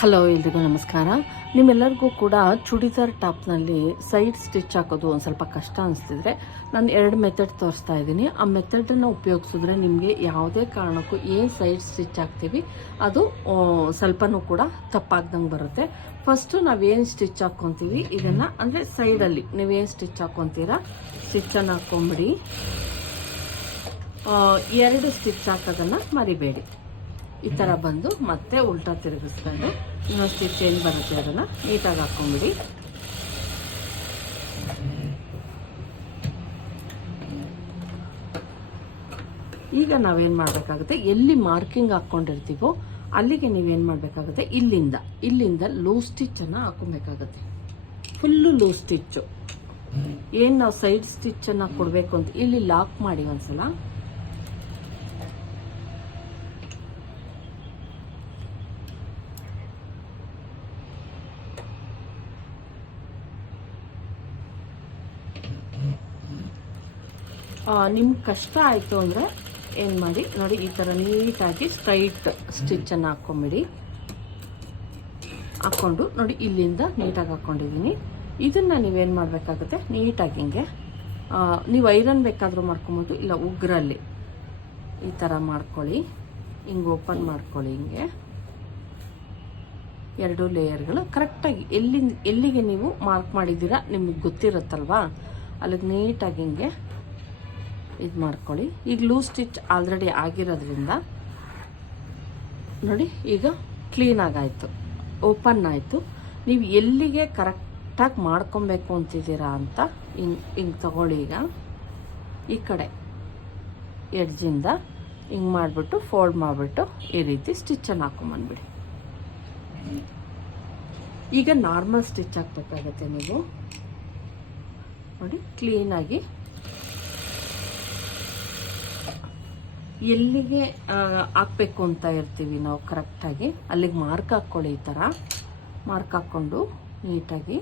Hello, ಎಲ್ರಿಗೂ ನಮಸ್ಕಾರ. ನಿಮ್ಮೆಲ್ಲರಿಗೂ ಕೂಡ ಚೂಡಿದಾರ್ ಟಾಪ್ನಲ್ಲಿ ಸೈಡ್ ಸ್ಟಿಚ್ ಹಾಕೋದು ಒಂದು ಸ್ವಲ್ಪ ಕಷ್ಟ ಅನಿಸ್ತಿದ್ರೆ ನಾನು 2 ಮೆಥಡ್ ತೋರಿಸ್ತಾ ಇದ್ದೀನಿ. ಆ ಮೆಥಡನ್ನು ಉಪಯೋಗಿಸಿದ್ರೆ ನಿಮಗೆ ಯಾವುದೇ ಕಾರಣಕ್ಕೂ ಏನು ಸೈಡ್ ಸ್ಟಿಚ್ ಹಾಕ್ತೀವಿ ಅದು ಸ್ವಲ್ಪನೂ ಕೂಡ ತಪ್ಪಾಗ್ದಂಗೆ ಬರುತ್ತೆ. ಫಸ್ಟು ನಾವೇನು ಸ್ಟಿಚ್ ಹಾಕ್ಕೊತೀವಿ ಇದನ್ನು, ಅಂದರೆ ಸೈಡಲ್ಲಿ ನೀವೇನು ಸ್ಟಿಚ್ ಹಾಕ್ಕೊತೀರಾ ಸ್ಟಿಚ್ಚನ್ನು ಹಾಕ್ಕೊಂಬಿಡಿ. 2 ಸ್ಟಿಚ್ ಹಾಕೋದನ್ನು ಮರಿಬೇಡಿ. ಈ ಥರ ಬಂದು ಮತ್ತೆ ಉಲ್ಟಾ ತಿರುಗಿಸ್ಕೊಂಡು ಇನ್ನೊಂದು ಸ್ಟಿಚ್ ಏನು ಬರುತ್ತೆ ಅದನ್ನು ನೀಟಾಗಿ ಹಾಕ್ಕೊಂಬಿಡಿ. ಈಗ ನಾವೇನು ಮಾಡಬೇಕಾಗುತ್ತೆ, ಎಲ್ಲಿ ಮಾರ್ಕಿಂಗ್ ಹಾಕ್ಕೊಂಡಿರ್ತೀವೋ ಅಲ್ಲಿಗೆ ನೀವೇನು ಮಾಡಬೇಕಾಗುತ್ತೆ, ಇಲ್ಲಿಂದ ಲೂಸ್ ಸ್ಟಿಚ್ಚನ್ನು ಹಾಕ್ಕೊಬೇಕಾಗುತ್ತೆ. Full loose stitch. ಏನು ನಾವು ಸೈಡ್ ಸ್ಟಿಚ್ಚನ್ನು ಕೊಡಬೇಕು ಅಂತ ಇಲ್ಲಿ ಲಾಕ್ ಮಾಡಿ ಒಂದ್ಸಲ. ನಿಮ್ಗೆ ಕಷ್ಟ ಆಯಿತು ಅಂದರೆ ಏನು ಮಾಡಿ ನೋಡಿ, ಈ ಥರ ನೀಟಾಗಿ ಸ್ಟ್ರೈಟ್ ಸ್ಟಿಚ್ಚನ್ನು ಹಾಕ್ಕೊಂಬಿಡಿ. ಹಾಕ್ಕೊಂಡು ನೋಡಿ ಇಲ್ಲಿಂದ ನೀಟಾಗಿ ಹಾಕ್ಕೊಂಡಿದ್ದೀನಿ. ಇದನ್ನು ನೀವೇನು ಮಾಡಬೇಕಾಗುತ್ತೆ, ನೀಟಾಗಿ ಹಿಂಗೆ ನೀವು ಐರನ್ ಬೇಕಾದರೂ ಮಾಡ್ಕೊಬೋದು, ಇಲ್ಲ ಉಗ್ರಲ್ಲಿ ಈ ಥರ ಮಾಡ್ಕೊಳ್ಳಿ. ಹಿಂಗೆ ಓಪನ್ ಮಾಡ್ಕೊಳ್ಳಿ. ಹಿಂಗೆ 2 ಲೇಯರ್ಗಳು ಕರೆಕ್ಟಾಗಿ ಎಲ್ಲಿಗೆ ನೀವು ಮಾರ್ಕ್ ಮಾಡಿದ್ದೀರಾ ನಿಮಗೆ ಗೊತ್ತಿರುತ್ತಲ್ವಾ, ಅಲ್ಲಿಗೆ ನೀಟಾಗಿ ಹಿಂಗೆ ಇದು ಮಾಡ್ಕೊಳ್ಳಿ. ಈಗ ಲೂಸ್ ಸ್ಟಿಚ್ ಆಲ್ರೆಡಿ ಆಗಿರೋದ್ರಿಂದ ನೋಡಿ ಈಗ ಕ್ಲೀನಾಗಾಯಿತು, ಓಪನ್ ಆಯಿತು. ನೀವು ಎಲ್ಲಿಗೆ ಕರೆಕ್ಟಾಗಿ ಮಾಡ್ಕೊಬೇಕು ಅಂತಿದ್ದೀರಾ ಅಂತ ಹಿಂಗೆ ತಗೊಳ್ಳಿ. ಈಗ ಈ ಕಡೆ ಎಡ್ಜಿಂದ ಹಿಂಗೆ ಮಾಡಿಬಿಟ್ಟು ಫೋಲ್ಡ್ ಮಾಡಿಬಿಟ್ಟು ಈ ರೀತಿ ಸ್ಟಿಚ್ಚನ್ನು ಹಾಕೊಂಬಂದ್ಬಿಡಿ. ಈಗ ನಾರ್ಮಲ್ ಸ್ಟಿಚ್ ಹಾಕಬೇಕಾಗತ್ತೆ. ನೀವು ನೋಡಿ ಕ್ಲೀನಾಗಿ ಎಲ್ಲಿಗೆ ಹಾಕಬೇಕು ಅಂತ ಇರ್ತೀವಿ ನಾವು ಕರೆಕ್ಟಾಗಿ ಅಲ್ಲಿಗೆ ಮಾರ್ಕ್ ಹಾಕ್ಕೊಳ್ಳಿ. ಈ ಥರ ಮಾರ್ಕ್ ಹಾಕ್ಕೊಂಡು ನೀಟಾಗಿ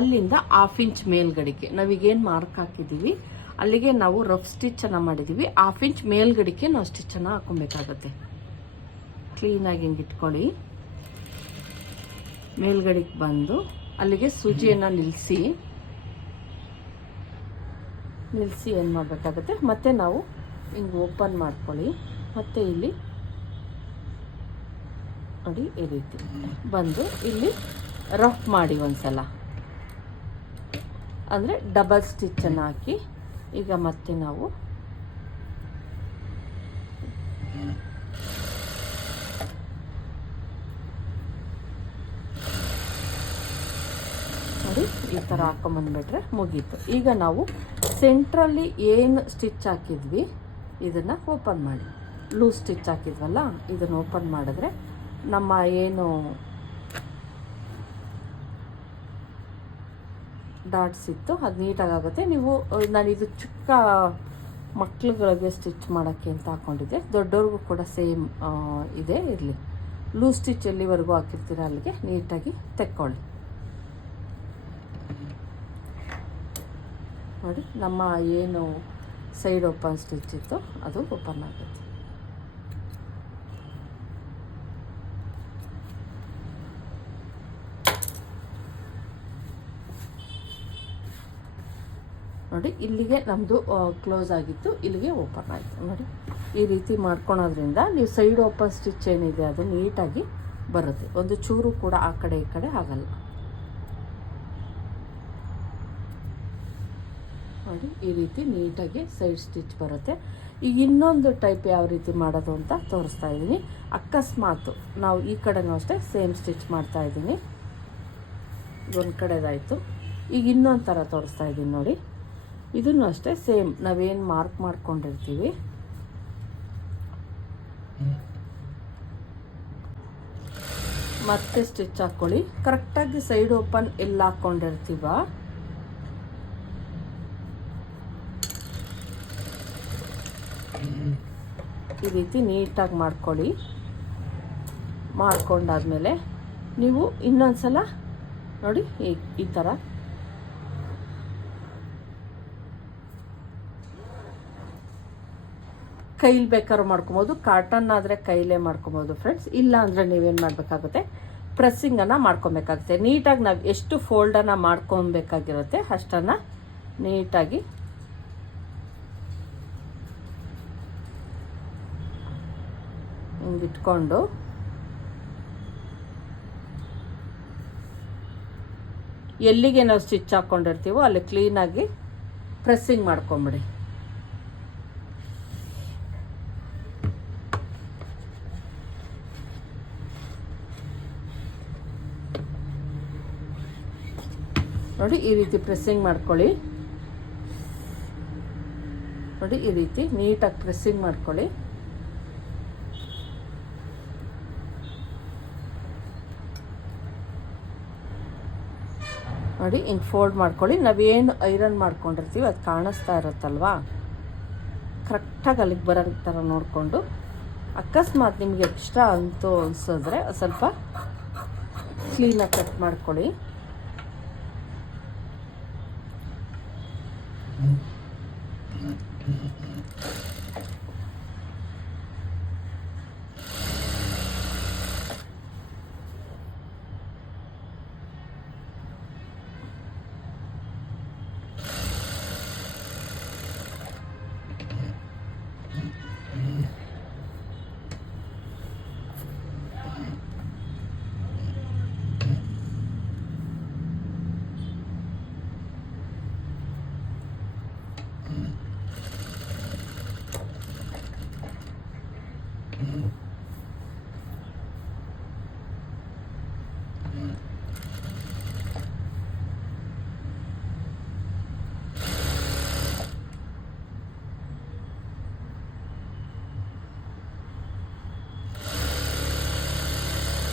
ಅಲ್ಲಿಂದ 1/2 ಇಂಚ್ ಮೇಲ್ಗಡೆಗೆ ನಾವೀಗೇನು ಮಾರ್ಕ್ ಹಾಕಿದ್ದೀವಿ ಅಲ್ಲಿಗೆ ನಾವು ರಫ್ ಸ್ಟಿಚ್ಚನ್ನು ಮಾಡಿದ್ದೀವಿ. 1/2 ಇಂಚ್ ಮೇಲ್ಗಡೆಗೆ ನಾವು ಸ್ಟಿಚ್ಚನ್ನು ಹಾಕೊಬೇಕಾಗತ್ತೆ. ಕ್ಲೀನಾಗಿ ಹಿಂಗೆ ಇಟ್ಕೊಳ್ಳಿ. ಮೇಲ್ಗಡೆಗೆ ಬಂದು ಅಲ್ಲಿಗೆ ಸೂಜಿಯನ್ನು ನಿಲ್ಲಿಸಿ ಏನು ಮಾಡಬೇಕಾಗುತ್ತೆ, ಮತ್ತೆ ನಾವು ಹಿಂಗೆ ಓಪನ್ ಮಾಡ್ಕೊಳ್ಳಿ. ಮತ್ತೆ ಇಲ್ಲಿ ನೋಡಿ ಈ ರೀತಿ ಬಂದು ಇಲ್ಲಿ ರಫ್ ಮಾಡಿ ಒಂದ್ಸಲ, ಅಂದರೆ ಡಬಲ್ ಸ್ಟಿಚ್ಚನ್ನು ಹಾಕಿ. ಈಗ ಮತ್ತೆ ನಾವು ನೋಡಿ ಈ ಥರ ಹಾಕೊಂಬಂದ್ಬಿಟ್ರೆ ಮುಗೀತು. ಈಗ ನಾವು ಸೆಂಟ್ರಲ್ಲಿ ಏನು ಸ್ಟಿಚ್ ಹಾಕಿದ್ವಿ ಇದನ್ನು ಓಪನ್ ಮಾಡಿ, ಲೂಸ್ ಸ್ಟಿಚ್ ಹಾಕಿದ್ವಲ್ಲ ಇದನ್ನು ಓಪನ್ ಮಾಡಿದ್ರೆ ನಮ್ಮ ಏನು ಡಾಟ್ಸ್ ಇತ್ತು ಅದು ನೀಟಾಗುತ್ತೆ. ನೀವು ನಾನಿದು ಚಿಕ್ಕ ಮಕ್ಳುಗಳಿಗೆ ಸ್ಟಿಚ್ ಮಾಡೋಕ್ಕೆ ಅಂತ ಹಾಕ್ಕೊಂಡಿದ್ದೆ, ದೊಡ್ಡವ್ರಿಗೂ ಕೂಡ ಸೇಮ್ ಇದೆ. ಇರಲಿ, ಲೂಸ್ ಸ್ಟಿಚ್ ಎಲ್ಲಿವರೆಗೂ ಹಾಕಿರ್ತೀರ ಅಲ್ಲಿಗೆ ನೀಟಾಗಿ ತೆಕ್ಕೊಳ್ಳಿ. ನೋಡಿ ನಮ್ಮ ಏನು ಸೈಡ್ ಓಪನ್ ಸ್ಟಿಚ್ ಇತ್ತು ಅದು ಓಪನ್ ಆಗುತ್ತೆ. ನೋಡಿ ಇಲ್ಲಿಗೆ ನಮ್ಮದು ಕ್ಲೋಸ್ ಆಗಿತ್ತು, ಇಲ್ಲಿಗೆ ಓಪನ್ ಆಯಿತು. ನೋಡಿ ಈ ರೀತಿ ಮಾಡ್ಕೊಳೋದ್ರಿಂದ ನೀವು ಸೈಡ್ ಓಪನ್ ಸ್ಟಿಚ್ ಏನಿದೆ ಅದು ನೀಟಾಗಿ ಬರುತ್ತೆ. ಒಂದು ಚೂರು ಕೂಡ ಆ ಕಡೆ ಈ ಕಡೆ ಆಗಲ್ಲ. ನೋಡಿ ಈ ರೀತಿ ನೀಟಾಗಿ ಸೈಡ್ ಸ್ಟಿಚ್ ಬರುತ್ತೆ. ಈಗ ಇನ್ನೊಂದು ಟೈಪ್ ಯಾವ ರೀತಿ ಮಾಡೋದು ಅಂತ ತೋರಿಸ್ತಾ ಇದ್ದೀನಿ. ಅಕಸ್ಮಾತು ನಾವು ಈ ಕಡೆನೂ ಅಷ್ಟೇ ಸೇಮ್ ಸ್ಟಿಚ್ ಮಾಡ್ತಾ ಇದ್ದೀನಿ. ಒಂದು ಕಡೆದಾಯಿತು. ಈಗ ಇನ್ನೊಂದು ಥರ ತೋರಿಸ್ತಾ ಇದ್ದೀನಿ ನೋಡಿ. ಇದನ್ನು ಅಷ್ಟೇ ಸೇಮ್ ನಾವೇನು ಮಾರ್ಕ್ ಮಾಡ್ಕೊಂಡಿರ್ತೀವಿ ಮತ್ತೆ ಸ್ಟಿಚ್ ಹಾಕ್ಕೊಳ್ಳಿ. ಕರೆಕ್ಟಾಗಿ ಸೈಡ್ ಓಪನ್ ಎಲ್ಲ ಹಾಕ್ಕೊಂಡಿರ್ತೀವ ಈ ರೀತಿ ನೀಟಾಗಿ ಮಾಡ್ಕೊಳ್ಳಿ. ಮಾಡ್ಕೊಂಡಾದ್ಮೇಲೆ ನೀವು ಇನ್ನೊಂದ್ಸಲ ನೋಡಿ ಈ ಥರ ಕೈಲಿ ಬೇಕಾದ್ರೂ ಮಾಡ್ಕೊಬೋದು, ಕಾಟನ್ ಆದರೆ ಕೈಲೇ ಮಾಡ್ಕೊಬೋದು ಫ್ರೆಂಡ್ಸ್. ಇಲ್ಲ ಅಂದರೆ ನೀವೇನು ಮಾಡಬೇಕಾಗುತ್ತೆ, ಪ್ರೆಸ್ಸಿಂಗನ್ನು ಮಾಡ್ಕೊಬೇಕಾಗುತ್ತೆ. ನೀಟಾಗಿ ನಾವು ಎಷ್ಟು ಫೋಲ್ಡನ್ನು ಮಾಡ್ಕೊಬೇಕಾಗಿರುತ್ತೆ ಅಷ್ಟನ್ನು ನೀಟಾಗಿ ಹಿಂಗಿಟ್ಕೊಂಡು ಎಲ್ಲಿಗೆ ನಾವು ಸ್ಟಿಚ್ ಹಾಕ್ಕೊಂಡಿರ್ತೀವೋ ಅಲ್ಲಿ ಕ್ಲೀನಾಗಿ ಪ್ರೆಸ್ಸಿಂಗ್ ಮಾಡ್ಕೊಂಬಿಡಿ. ನೋಡಿ ಈ ರೀತಿ ಪ್ರೆಸ್ಸಿಂಗ್ ಮಾಡ್ಕೊಳ್ಳಿ. ನೋಡಿ ಈ ರೀತಿ ನೀಟಾಗಿ ಪ್ರೆಸ್ಸಿಂಗ್ ಮಾಡ್ಕೊಳ್ಳಿ. ನೋಡಿ ಹಿಂಗೆ ಫೋಲ್ಡ್ ಮಾಡ್ಕೊಳ್ಳಿ. ನಾವೇನು ಐರನ್ ಮಾಡ್ಕೊಂಡಿರ್ತೀವಿ ಅದು ಕಾಣಿಸ್ತಾ ಇರುತ್ತಲ್ವಾ, ಕರೆಕ್ಟಾಗಿ ಅಲ್ಲಿಗೆ ಬರೋ ಥರ ನೋಡಿಕೊಂಡು, ಅಕಸ್ಮಾತ್ ನಿಮಗೆ ಎಕ್ಸ್ಟ್ರಾ ಅಂತೂ ಅನಿಸಿದ್ರೆ ಸ್ವಲ್ಪ ಕ್ಲೀನಾಗಿ ಕಟ್ ಮಾಡ್ಕೊಳ್ಳಿ.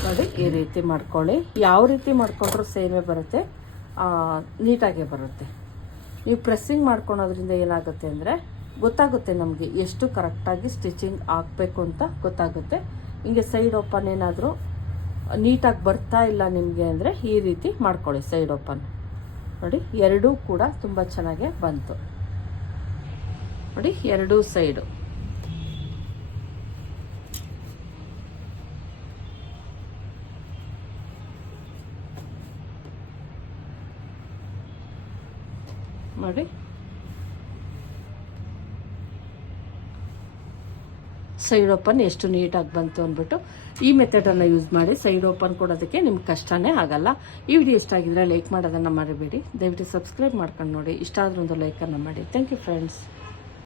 ನೋಡಿ ಈ ರೀತಿ ಮಾಡ್ಕೊಳ್ಳಿ. ಯಾವ ರೀತಿ ಮಾಡ್ಕೊಂಡ್ರೂ ಸೇಮೇ ಬರುತ್ತೆ, ನೀಟಾಗೇ ಬರುತ್ತೆ. ನೀವು ಪ್ರೆಸ್ಸಿಂಗ್ ಮಾಡ್ಕೊಳೋದ್ರಿಂದ ಏನಾಗುತ್ತೆ ಅಂದರೆ ಗೊತ್ತಾಗುತ್ತೆ ನಮಗೆ ಎಷ್ಟು ಕರೆಕ್ಟಾಗಿ ಸ್ಟಿಚಿಂಗ್ ಆಗಬೇಕು ಅಂತ ಗೊತ್ತಾಗುತ್ತೆ. ಹಿಂಗೆ ಸೈಡ್ ಓಪನ್ ಏನಾದರೂ ನೀಟಾಗಿ ಬರ್ತಾ ಇಲ್ಲ ನಿಮಗೆ ಅಂದರೆ ಈ ರೀತಿ ಮಾಡ್ಕೊಳ್ಳಿ. ಸೈಡ್ ಓಪನ್ ನೋಡಿ ಎರಡೂ ಕೂಡ ತುಂಬ ಚೆನ್ನಾಗೇ ಬಂತು. ನೋಡಿ ಎರಡೂ ಸೈಡು ನೋಡಿ. ಸೈಡ್ ಓಪನ್ ಎಷ್ಟು ನೀಟಾಗಿ ಬಂತು ಅಂದ್ಬಿಟ್ಟು ಈ ಮೆಥಡನ್ನು ಯೂಸ್ ಮಾಡಿ ಸೈಡ್ ಓಪನ್ ಕೊಡೋದಕ್ಕೆ ನಿಮ್ಗೆ ಕಷ್ಟನೇ ಆಗಲ್ಲ. ಈ ವಿಡಿಯೋ ಇಷ್ಟ ಆಗಿದ್ರೆ ಲೈಕ್ ಮಾಡೋದನ್ನು ಮರಿಬೇಡಿ. ದಯವಿಟ್ಟು ಸಬ್ಸ್ಕ್ರೈಬ್ ಮಾಡ್ಕೊಂಡು ನೋಡಿ. ಇಷ್ಟ ಆದರೂ ಒಂದು ಲೈಕನ್ನು ಮಾಡಿ. Thank you friends.